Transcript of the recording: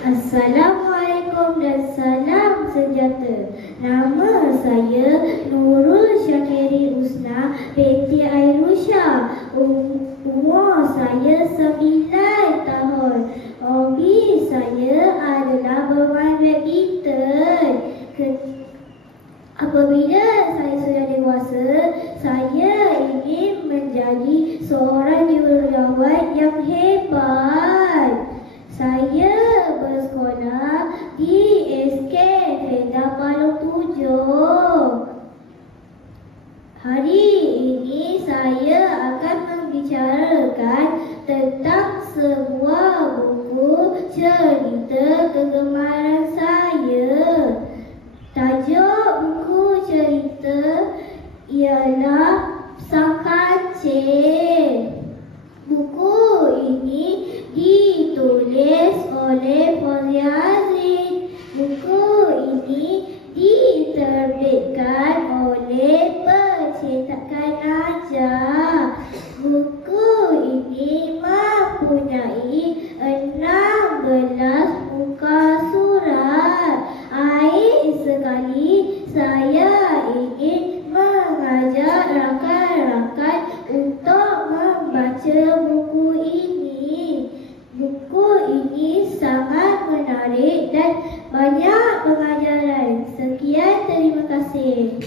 Assalamualaikum dan salam sejahtera. Nama saya Nurul Syakiri Usna binti Airusha. Umur saya 9 tahun. Hobi saya adalah bermain badminton. Apabila saya sudah dewasa, saya ingin menjadi seorang jururawat yang hebat. Saya bersekolah di SK Kedah Palung 7. Hari ini saya akan membicarakan tentang sebuah buku cerita kegemaran saya. Tajuk buku cerita ialah Sang Kancil. Buku ini ditulis oleh Fauzia Aziz. Buku ini diterbitkan oleh Percetakan Najah. Buku ini mempunyai 16 muka surat. Akhir sekali saya ingin mengajak rakan-rakan untuk membaca buku ini. Buku ini sangat menarik dan banyak pengajaran. Sekian, terima kasih.